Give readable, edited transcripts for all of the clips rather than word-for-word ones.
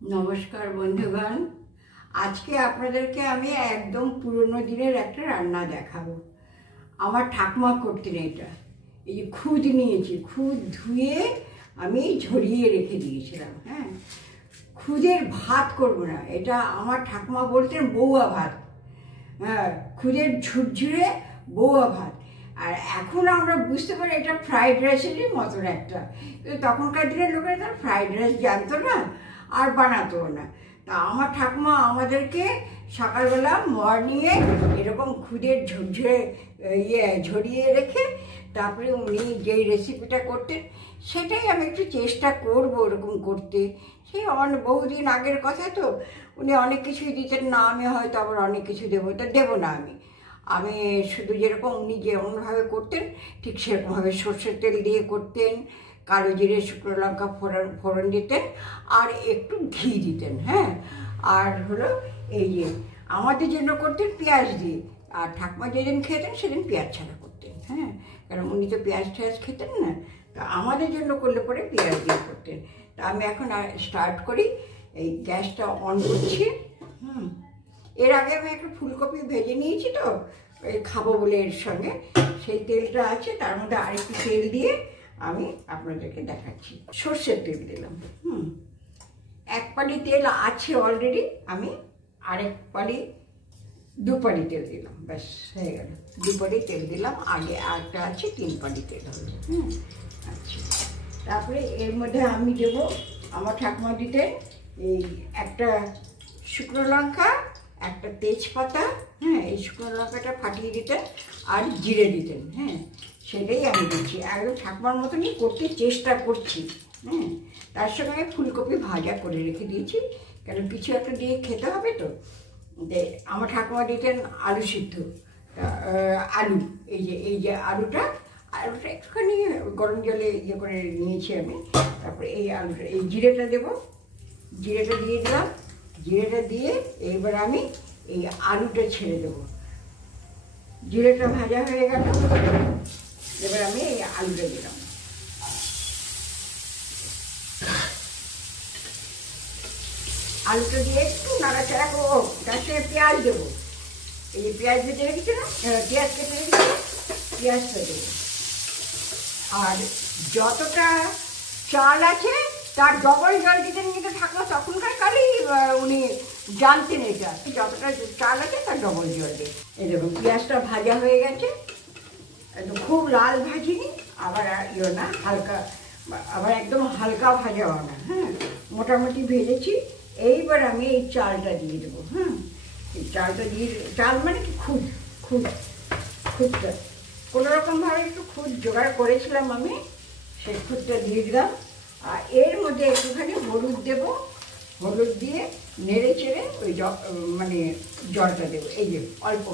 নমস্কার বন্ধুগণ, আজকে আপনাদেরকে আমি একদম পুরনো দিনের একটা রান্না দেখাবো। আমার ঠাকুমা করতেন এটা। এই যে খুদ নিয়েছি, খুদ ধুয়ে আমি ঝরিয়ে রেখে দিয়েছিলাম। হ্যাঁ, খুদের ভাত করবো না, এটা আমার ঠাকুমা বলতেন বউয়া ভাত। হ্যাঁ, খুদের ঝুরঝুরে বউয়া ভাত। আর এখন আমরা বুঝতে পারি এটা ফ্রাইড রাইসেরই মতন একটা, কিন্তু তখনকার দিনের লোকেরা তার ফ্রাইড রাইস জানতো না আর বানাতো না। তা আমার ঠাকুমা আমাদেরকে সকালবেলা মর্নিংয়ে এরকম খুদের ঝুরঝুরে ঝরিয়ে রেখে তারপরে উনি যেই রেসিপিটা করতেন সেটাই আমি একটু চেষ্টা করবো ওরকম করতে। সেই বহুদিন আগের কথা তো, উনি অনেক কিছুই দিতেন না, আমি হয়তো আবার অনেক কিছু দেবো, তা দেবো না। আমি শুধু যেরকম উনি যেমনভাবে করতেন ঠিক সেরকমভাবে সর্ষের তেল দিয়ে করতেন, কালো জিরে শুকনো লঙ্কা ফোড়ন দিতেন আর একটু ঘি দিতেন। হ্যাঁ, আর হলো এই যে আমাদের জন্য করতেন পেঁয়াজ দিয়ে, আর ঠাকুমা যেদিন খেতেন সেদিন পেঁয়াজ ছাড়া করতেন। হ্যাঁ, কারণ উনি তো পেঁয়াজ টেয়াজ খেতেন না, তা আমাদের জন্য করলে পরে পেঁয়াজ দিয়ে করতেন। তা আমি এখন স্টার্ট করি, এই গ্যাসটা অন করছি। এর আগে আমি একটা ফুলকপি ভেজে নিয়েছি তো এই খাবো বলে, এর সঙ্গে সেই তেলটা আছে, তার মধ্যে আরেকটু তেল দিয়ে আমি আপনাদেরকে দেখাচ্ছি। সর্ষের তেল দিলাম। এক পালি তেল আছে অলরেডি, আমি আরেক পালি দু পালি তেল দিলাম, ব্যাস হয়ে গেল। দু পালি তেল দিলাম, আগে আরেকটা আছে 3 পালি তেল হলো। আচ্ছা, তারপরে এর মধ্যে আমি দেবো, আমার ঠাকুমা দিতেন এই একটা শুকনো লঙ্কা, একটা তেজপাতা। হ্যাঁ, এই শুকনো লঙ্কাটা ফাটিয়ে দিতেন আর জিরে দিতেন। হ্যাঁ, সেটাই আমি দিচ্ছি, একদম ঠাকুমার মতনই করতে চেষ্টা করছি। হ্যাঁ, তার সঙ্গে আমি ফুলকপি ভাজা করে রেখে দিয়েছি, কারণ কিছু একটা দিয়ে খেতে হবে তো। আমার ঠাকুমা দিতেন আলু সিদ্ধ, আলু এই যে আলুটা একটুখানি গরম জলে ইয়ে করে নিয়েছি আমি। তারপরে এই আলুটা, এই জিরেটা দেবো, জিরেটা দিয়ে দিলাম। জিরেটা দিয়ে এবার আমি এই আলুটা ছেড়ে দেবো। জিরেটা ভাজা হয়ে গেল, এবার আমি এই আলুটা দিলাম। আলুটা দিয়ে একটু নাড়াচাড়া করবো, তার সঙ্গে পেঁয়াজ দেবো। এই যে পেঁয়াজ ভেজে রেখেছি না, পেঁয়াজ কেটে রেখেছি, পেঁয়াজটা দেবো। আর যতটা চাল আছে তার ডবল জল দিতেন, কিন্তু ঠাকুমা তখনকার কালেই উনি জানতেন এটা, যতটা চাল আছে তার ডবল জল দিয়ে। এই দেখুন পেঁয়াজটা ভাজা হয়ে গেছে, একদম খুব লাল ভাজিনি, আবার ইয়ে না হালকা, আবার একদম হালকা ভাজাও না। হ্যাঁ, মোটামুটি ভেজেছি। এইবার আমি এই চালটা দিয়ে দেবো। হ্যাঁ, এই চালটা দিয়ে, চাল মানে কি খুদটা কোনোরকমভাবে একটু খুদ জোগাড় করেছিলাম আমি, সেই খুদটা দিয়ে দিলাম। আর এর মধ্যে একটুখানি হলুদ দেবো, হলুদ দিয়ে নেড়ে চেড়ে ওই মানে জলটা দেবো। এই যে অল্প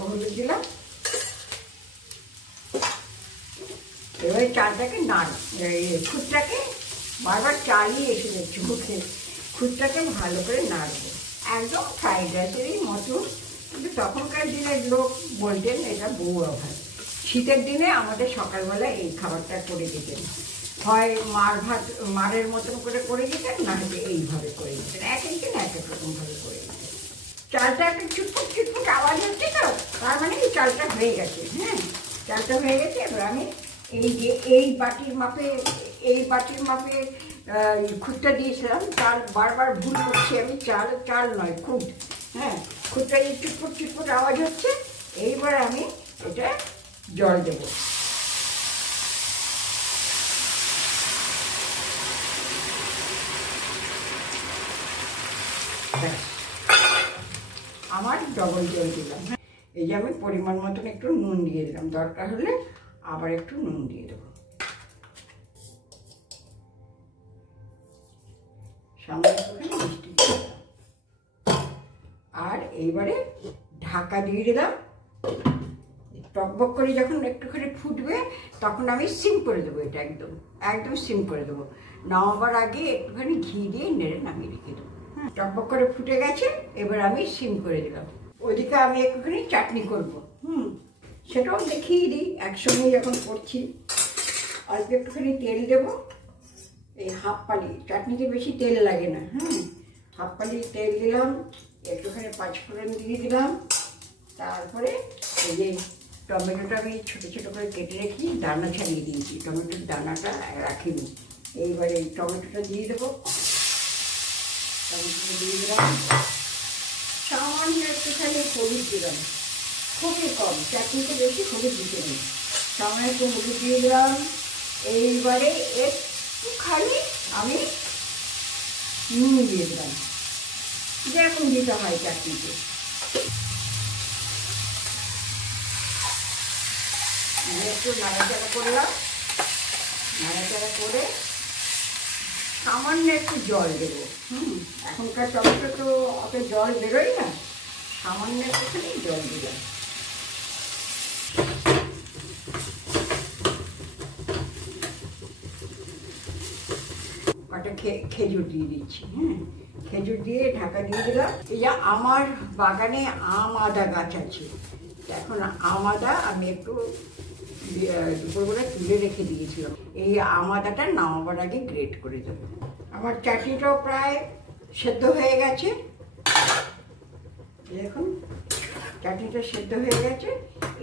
হলুদ দিলাম। এবারে চালটাকে খুদটাকে বারবার চালিয়ে এসে যাচ্ছে মুখে, খুদটাকে ভালো করে নাড়বো, একদম ফ্রাইড রাইসেরই মতো। কিন্তু তখনকার দিনের লোক বলতেন এটা বউয়া ভাত। শীতের দিনে আমাদের সকালবেলা এই খাবারটা করে দিতেন, হয় মারের মতন করে দিতেন, না হলে এইভাবে করে দিতেন, এক একদিন এক এক রকমভাবে করে দিতেন। চালটা একটা চুটপুট আওয়াজ হচ্ছে তো, তার মানে এই চালটা হয়ে গেছে। হ্যাঁ, চালটা হয়ে গেছে। এবার আমি এই যে এই বাটির মাপে খুদটা দিয়েছিলাম, চাল বারবার ভুল করছি আমি, চাল নয় খুদ। হ্যাঁ, খুদটা এই চুটপুট আওয়াজ হচ্ছে। এইবার আমি এটা জল দেব। আমার ডবল জল দিলাম। হ্যাঁ, এই যে আমি পরিমাণ মতন একটু নুন দিয়ে দিলাম, দরকার হলে আবার একটু নুন দিয়ে দেবো। সামনে একটুখানি মিষ্টি দিয়ে দিলাম। আর এইবারে ঢাকা দিয়ে দিলাম। টকবক করে যখন একটুখানি ফুটবে তখন আমি সিম করে দেবো, এটা একদম সিম করে দেবো। নামাবার আগে একটুখানি ঘি দিয়ে নেড়ে নামিয়ে রেখে দেবো। টকবক করে ফুটে গেছে, এবার আমি সিম করে দিলাম। ওইদিকে আমি একটুখানি চাটনি করবো। সেটাও দেখিয়ে দিই একসঙ্গে যখন করছি। অল্প একটুখানি তেল দেবো, এই হাফ পালি, চাটনিতে বেশি তেল লাগে না। হাফ পালি তেল দিলাম, একটুখানি পাঁচফোড়ন দিয়ে দিলাম। তারপরে এই যে টমেটোটা আমি ছোটো ছোটো করে কেটে রেখি, দানা ছাড়িয়ে দিয়েছি, টমেটোর দানাটা রাখিনি। এইবারে এই টমেটোটা দিয়ে দেবো। টমেটোটা দিয়ে দিলাম, সামান্য একটুখানি হলুদ দিলাম, খুবই কম, চাটনিতে বেশি হলুদ দিতে নেই। সামান্য একটু হলুদ দিয়ে দিলাম। এইবারে একটুখানি আমি নুন দিয়ে দিলাম, যেরকম দিতে হয় চাটনিতে। একটু নাড়াচাড়া করলাম, নাড়াচাড়া করে সামান্য একটু জল দেবো। এখনকার টমেটো তো অত জল বেরোয় না, সামান্য একটুখানি জল দিলাম। কটা খেজুর দিয়ে দিচ্ছি। খেজুর দিয়ে ঢাকা দিয়ে দিলাম। এই যে আমার বাগানে আম আদা গাছ আছে, এখন আম আদা আমি একটু দুপুরবেলা তুলে রেখে দিয়েছিলাম। এই আম আদাটা নামাবার আগে গ্রেট করে দেবো। আমার চাটনিটাও প্রায় সেদ্ধ হয়ে গেছে, দেখুন চাটনিটা সেদ্ধ হয়ে গেছে।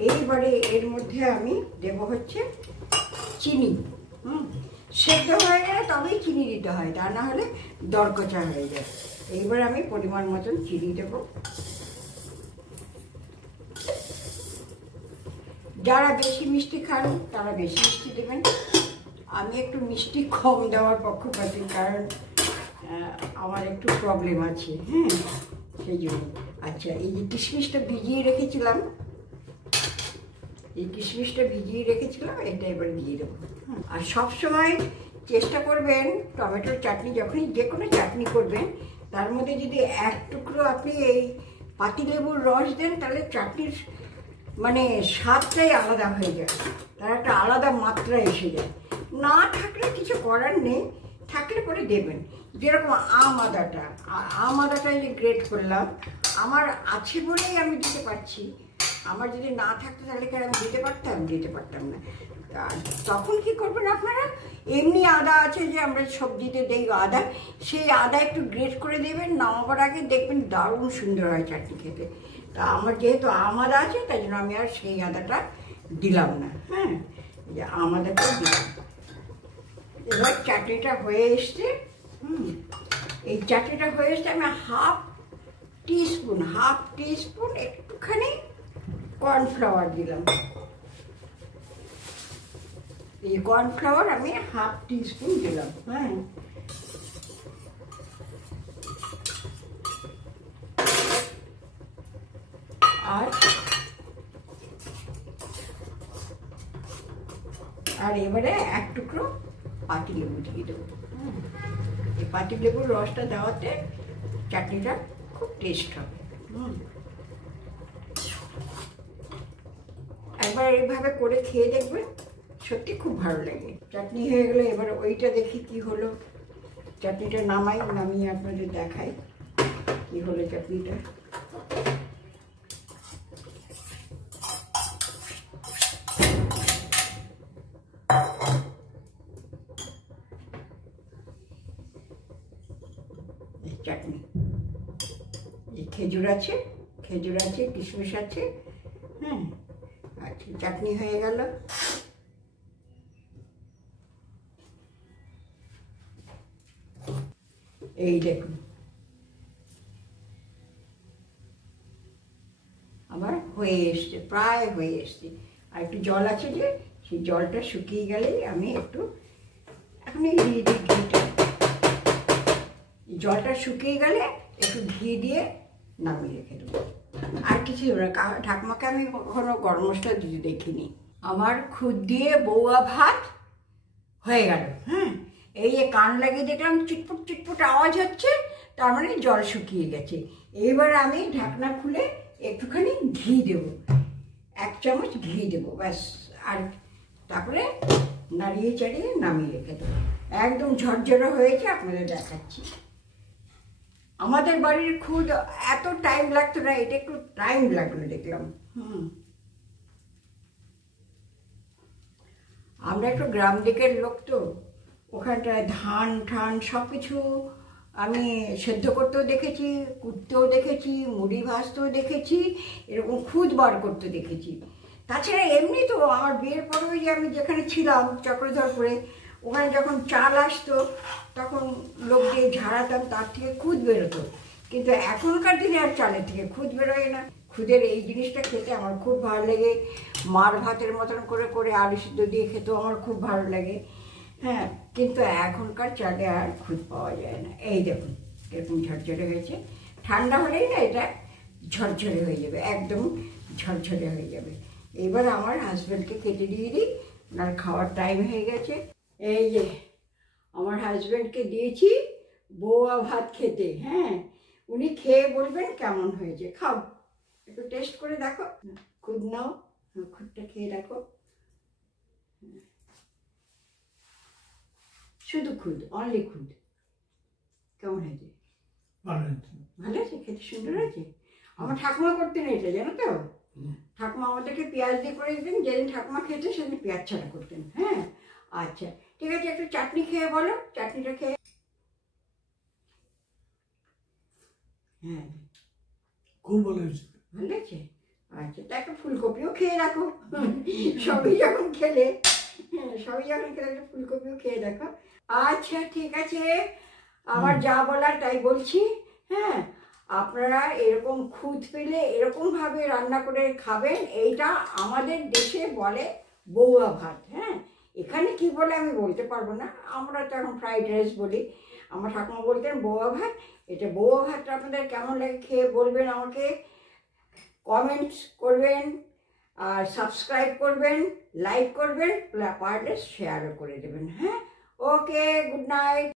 এইবারে এর মধ্যে আমি দেব হচ্ছে চিনি। সেদ্ধ হয়ে গেলে তবেই চিনি দিতে হয়, তা না হলে দরকচা হয়ে যায়। এইবার আমি পরিমাণ মতন চিনি দেবো। যারা বেশি মিষ্টি খান তারা বেশি মিষ্টি দেবেন, আমি একটু মিষ্টি কম দেওয়ার পক্ষপাতী, কারণ আমার একটু প্রবলেম আছে, সেই জন্য। আচ্ছা, এই যে কিশমিশটা ভিজিয়ে রেখেছিলাম, এটা এবার দিয়ে দেবো। আর সবসময় চেষ্টা করবেন টমেটোর চাটনি যখনই যে কোনো চাটনি করবেন, তার মধ্যে যদি এক টুকরো আপনি এই পাতিলেবুর রস দেন, তাহলে চাটনির মানে স্বাদটাই আলাদা হয়ে যায়, তার একটা আলাদা মাত্রা এসে যায়। না থাকলে কিছু করার নেই, থাকলে পরে দেবেন। যেরকম আম আদাটা যে গ্রেট করলাম, আমার আছে বলেই আমি দিতে পারছি। আমার যদি না থাকতো তাহলে কি আমি দিতে পারতাম না। তখন কি করবেন আপনারা, এমনি আদা আছে যে আমরা সবজিতে দেই আদা, সেই আদা একটু গ্রেট করে দেবেন, নামাবার আগে দেখবেন দারুণ সুন্দর হয় চাটনি খেতে। তা আমার যেহেতু আম আদা আছে, তাই জন্য আমি আর সেই আদাটা দিলাম না। এই যে আম আদাটা দিলাম। এবার চাটনিটা হয়ে এসছে। এই চাটনিটা হয়ে এসছে, আমি হাফ টিস্পুন একটুখানি কর্নফ্লাওয়ার দিলাম। এই কর্নফ্লাওয়ার আমি হাফ টিস্পুন দিলাম। আর এবারে এক টুকরো পাতিলেবু দিয়ে দেবো। এই পাতিলেবুর রসটা দেওয়াতে চাটনিটা খুব টেস্ট হবে। একবার এইভাবে করে খেয়ে দেখবেন, সত্যি খুব ভালো লাগে। চাটনি হয়ে গেলে এবার ওইটা দেখি কি হলো। চাটনিটা নামিয়ে আপনাদের দেখাই কি হলো চাটনিটা। চাটনি, এই খেজুর আছে, কিশমিশ আছে। আচ্ছা, চাটনি হয়ে গেল। এই দেখুন আমার হয়ে এসছে, প্রায় হয়ে এসছে। আর একটু জল আছে, যে সেই জলটা শুকিয়ে গেলেই আমি একটু এখন এই দিয়ে দিই ঘিটা। জলটা শুকিয়ে গেলে একটু ঘি দিয়ে নামিয়ে রেখে দেবো। আর কিছু ঠাকুমাকে আমি কখনো গরম মশলা দিতে দেখিনি। আমার খুদ দিয়ে বৌয়া ভাত হয়ে গেল। এই যে কান লাগিয়ে দেখলাম চিটপুট আওয়াজ হচ্ছে, তার মানে জল শুকিয়ে গেছে। এবার আমি ঢাকনা খুলে একটুখানি ঘি দেবো, 1 চামচ ঘি দেবো, ব্যাস। আর তারপরে নাড়িয়ে চাড়িয়ে নামিয়ে রেখে দেবো। একদম ঝরঝরে হয়েছে, আপনাদের দেখাচ্ছি। আমাদের বাড়ির খুদ এত টাইম লাগতো না, এটা একটু টাইম লাগলো দেখলাম। আমরা একটু গ্রাম দিকের লোক তো, ওখানটায় ধান ঠান সব কিছু আমি সেদ্ধ করতেও দেখেছি, কুটতেও দেখেছি, মুড়ি ভাজতেও দেখেছি, এরকম খুদ বার করতে দেখেছি। তাছাড়া এমনি তো আমার বিয়ের পরে ওই যে আমি যেখানে ছিলাম চক্রধরপুরে, ওখানে যখন চাল আসতো তখন লোক দিয়ে ঝাড়াতাম, তার থেকে খুদ বেরোতো। কিন্তু এখনকার দিনে আর চালের থেকে খুদ বেরোয় না। খুদের এই জিনিসটা খেতে আমার খুব ভালো লাগে। মার ভাতের মতন করে করে আলু সিদ্ধ দিয়ে খেতেও আমার খুব ভালো লাগে। হ্যাঁ, কিন্তু এখনকার চালে আর খুদ পাওয়া যায় না। এই দেখুন এরকম ঝরঝরে হয়েছে, ঠান্ডা হলেই না এটা ঝরঝরে হয়ে যাবে, একদম ঝরঝরে হয়ে যাবে। এবার আমার হাজব্যান্ডকে খেতে দিয়ে দিই, ওনার খাওয়ার টাইম হয়ে গেছে। এই যে আমার হাজব্যান্ডকে দিয়েছি বৌয়া ভাত খেতে। হ্যাঁ, উনি খেয়ে বলবেন কেমন হয়েছে। খাও, একটু টেস্ট করে দেখো। খুদ নাও, খুদটা খেয়ে দেখো। শুধু খুদ, অনলি খুদ। কেমন হয়েছে? ভালো আছে, খেতে সুন্দর আছে। আমার ঠাকুমা করতেন এটা, জানো তো। ঠাকুমা আমাদেরকে পেঁয়াজ দিয়ে করে দিতেন, যেদিন ঠাকুমা খেতে সেদিন পেঁয়াজ ছাড়া করতেন। হ্যাঁ, আচ্ছা ঠিক আছে, একটু চাটনি খেয়ে বলো, চাটনিটা খেয়ে। হ্যাঁ, খুব ভালো হয়েছে। ভালো আছে, আচ্ছা। তা একটা ফুলকপিও খেয়ে রাখো, সবই যখন খেলে। হ্যাঁ, সবই যখন খেলে একটা ফুলকপিও খেয়ে দেখো। আচ্ছা ঠিক আছে, আমার যা বলার তাই বলছি। হ্যাঁ, আপনারা এরকম খুদ পেলে এরকমভাবে রান্না করে খাবেন। এইটা আমাদের দেশে বলে বৌয়া ভাত। হ্যাঁ, এখানে কি বলে আমি বলতে পারবো না, আমরা তো এখন ফ্রাইড রাইস বলি। আমার ঠাকুমা বলতেন বৌয়া ভাত। এটা বৌয়া ভাতটা আপনাদের কেমন লাগে খেয়ে বলবেন আমাকে, কমেন্টস করবেন, আর সাবস্ক্রাইব করবেন, লাইক করবেন, পারলে শেয়ারও করে দেবেন। হ্যাঁ, ওকে, গুড নাইট।